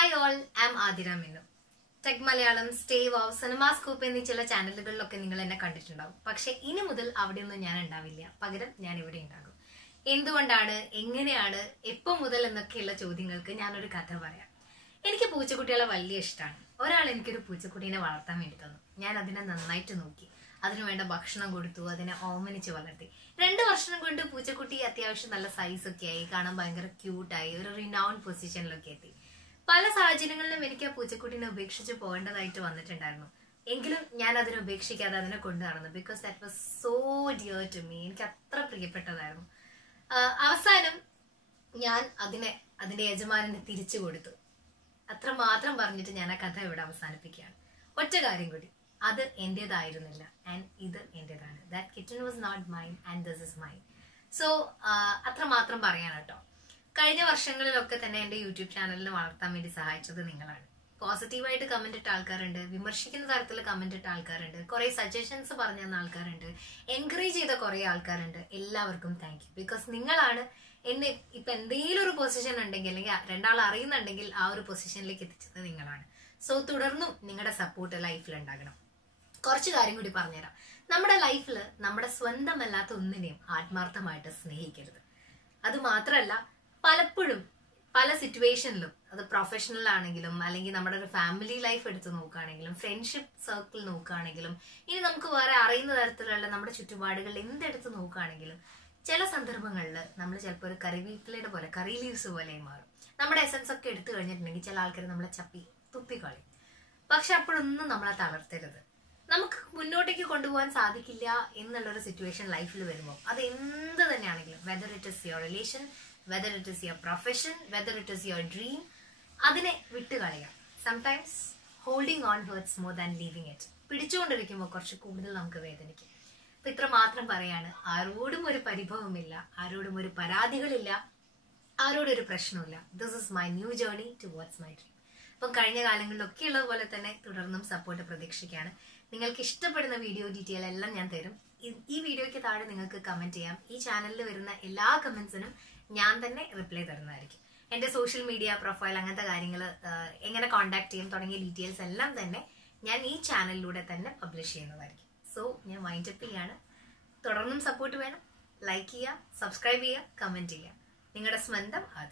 Hi all, ആം ആതിര മിന്നു. Tech Malayalam, stay വാവ്, cinema scoop എന്നീ ചില ചാനലുകളിലൊക്കെ നിങ്ങൾ എന്നെ കണ്ടിട്ടുണ്ടാവും. പക്ഷെ ഇനി മുതൽ അവിടെയൊന്നും ഞാൻ ഉണ്ടാവില്ല. പകരം ഞാൻ ഇവിടെ ഉണ്ടാകും. എന്തുകൊണ്ടാണ്, എങ്ങനെയാണ്, എപ്പോൾ മുതൽ എന്നൊക്കെയുള്ള ചോദ്യങ്ങൾക്ക് ഞാനൊരു കഥ പറയാം. എനിക്ക് പൂച്ചക്കുട്ടികളെ വലിയ ഇഷ്ടമാണ്. ഒരാൾ എനിക്കൊരു പൂച്ചക്കുട്ടീനെ വളർത്താൻ വേണ്ടി തന്നു. ഞാൻ അതിനെ നന്നായിട്ട് നോക്കി, അതിനു വേണ്ട ഭക്ഷണം കൊടുത്തു, അതിനെ ഓമനിച്ച് വളർത്തി. 2 വർഷം കൊണ്ട് പൂച്ചക്കുട്ടി അത്യാവശ്യം നല്ല സൈസൊക്കെ ആയി, കാണാൻ ഭയങ്കര ക്യൂട്ടായി, ഒരു റിനൗൺ പൊസിഷനിലൊക്കെ എത്തി. പല സാഹചര്യങ്ങളിലും എനിക്ക് ആ പൂച്ചക്കുട്ടീനെ ഉപേക്ഷിച്ച് പോകേണ്ടതായിട്ട് വന്നിട്ടുണ്ടായിരുന്നു. എങ്കിലും ഞാൻ അതിനെ ഉപേക്ഷിക്കാതെ അതിനെ കൊണ്ടു നടന്നു. Because that was so dear to me. എനിക്ക് അത്ര പ്രിയപ്പെട്ടതായിരുന്നു. അവസാനം ഞാൻ അതിന്റെ യജമാനനെ തിരിച്ചു കൊടുത്തു. അത്ര മാത്രം പറഞ്ഞിട്ട് ഞാൻ ആ കഥ ഇവിടെ അവസാനിപ്പിക്കുകയാണ്. ഒറ്റ കാര്യം കൂടി, അത് എന്റേതായിരുന്നില്ല ആൻഡ് ഇത് എന്റേതാണ്. That kitten was not mine and this is mine. So അത്ര മാത്രം പറയാൻ കേട്ടോ. കഴിഞ്ഞ വർഷങ്ങളിലൊക്കെ തന്നെ എന്റെ യൂട്യൂബ് ചാനലിന് വളർത്താൻ വേണ്ടി സഹായിച്ചത് നിങ്ങളാണ്. പോസിറ്റീവായിട്ട് കമന്റ് ഇട്ട ആൾക്കാരുണ്ട്, വിമർശിക്കുന്ന തരത്തിൽ കമന്റ് ഇട്ട ആൾക്കാരുണ്ട്, കുറെ സജഷൻസ് പറഞ്ഞു തന്ന ആൾക്കാരുണ്ട്, എൻകറേജ് ചെയ്ത കുറെ ആൾക്കാരുണ്ട്. എല്ലാവർക്കും താങ്ക് യു. ബിക്കോസ് നിങ്ങളാണ് എന്നെ ഇപ്പൊ എന്തെങ്കിലും ഒരു പൊസിഷൻ ഉണ്ടെങ്കിൽ, അല്ലെങ്കിൽ 2 ആൾ അറിയുന്നുണ്ടെങ്കിൽ ആ ഒരു പൊസിഷനിലേക്ക് എത്തിച്ചത് നിങ്ങളാണ്. സോ തുടർന്നും നിങ്ങളുടെ സപ്പോർട്ട് ലൈഫിൽ ഉണ്ടാകണം. കുറച്ച് കാര്യം കൂടി പറഞ്ഞുതരാം. നമ്മുടെ ലൈഫിൽ നമ്മുടെ സ്വന്തമല്ലാത്ത ഒന്നിനെയും ആത്മാർത്ഥമായിട്ട് സ്നേഹിക്കരുത്. അത് മാത്രമല്ല, പലപ്പോഴും പല സിറ്റുവേഷനിലും, അത് പ്രൊഫഷണൽ ആണെങ്കിലും, അല്ലെങ്കിൽ നമ്മുടെ ഒരു ഫാമിലി ലൈഫ് എടുത്ത് നോക്കുകയാണെങ്കിലും, ഫ്രണ്ട്ഷിപ്പ് സർക്കിൾ നോക്കുകയാണെങ്കിലും, ഇനി നമുക്ക് വേറെ അറിയുന്ന തരത്തിലുള്ള നമ്മുടെ ചുറ്റുപാടുകളിൽ എന്തെടുത്ത് നോക്കുകയാണെങ്കിലും, ചില സന്ദർഭങ്ങളിൽ നമ്മൾ ചിലപ്പോൾ ഒരു കറിവേപ്പിലയുടെ പോലെ, കറി ലീവ്സ് പോലെ മാറും. നമ്മുടെ എസൻസ് ഒക്കെ എടുത്തു കഴിഞ്ഞിട്ടുണ്ടെങ്കിൽ ചില ആൾക്കാർ നമ്മളെ തുപ്പിക്കളയും. പക്ഷെ അപ്പോഴൊന്നും നമ്മളെ തളർത്തരുത്. നമുക്ക് മുന്നോട്ടേക്ക് കൊണ്ടുപോകാൻ സാധിക്കില്ല എന്നുള്ളൊരു സിറ്റുവേഷൻ ലൈഫിൽ വരുമ്പോൾ, അത് എന്ത് തന്നെയാണെങ്കിലും, whether it is your relation, whether it is your profession, whether it is your dream, അതിനെ വിട്ടുകളയാം. Sometimes holding on hurts more than leaving it. പിടിച്ചുകൊണ്ടിരിക്കുമ്പോൾ കുറച്ച് കൂടുതൽ നമുക്ക് വേദനിക്കും. അപ്പൊ ഇത്ര മാത്രം പറയാണ്. ആരോടും ഒരു പരിഭവമില്ല, ആരോടും ഒരു പരാതികളില്ല, ആരോടും ഒരു പ്രശ്നമില്ല. This is my new journey towards my dream. അപ്പം കഴിഞ്ഞ കാലങ്ങളിലൊക്കെ ഉള്ളത് പോലെ തന്നെ തുടർന്നും സപ്പോർട്ട് പ്രതീക്ഷിക്കുകയാണ്. നിങ്ങൾക്ക് ഇഷ്ടപ്പെടുന്ന വീഡിയോ ഡീറ്റെയിൽ എല്ലാം ഞാൻ തരും. ഈ വീഡിയോയ്ക്ക് താഴെ നിങ്ങൾക്ക് കമന്റ് ചെയ്യാം. ഈ ചാനലിൽ വരുന്ന എല്ലാ കമന്റ്സിനും ഞാൻ തന്നെ റിപ്ലൈ തരുന്നതായിരിക്കും. എന്റെ സോഷ്യൽ മീഡിയ പ്രൊഫൈൽ, അങ്ങനത്തെ കാര്യങ്ങൾ, എങ്ങനെ കോൺടാക്ട് ചെയ്യും തുടങ്ങിയ ഡീറ്റെയിൽസ് എല്ലാം തന്നെ ഞാൻ ഈ ചാനലിലൂടെ തന്നെ പബ്ലിഷ് ചെയ്യുന്നതായിരിക്കും. സോ ഞാൻ വൈൻഡപ്പ് ചെയ്യാണ്. തുടർന്നും സപ്പോർട്ട് വേണം. ലൈക്ക് ചെയ്യുക, സബ്സ്ക്രൈബ് ചെയ്യുക, കമന്റ് ചെയ്യുക. നിങ്ങളുടെ സ്വന്തം ആദ്യം.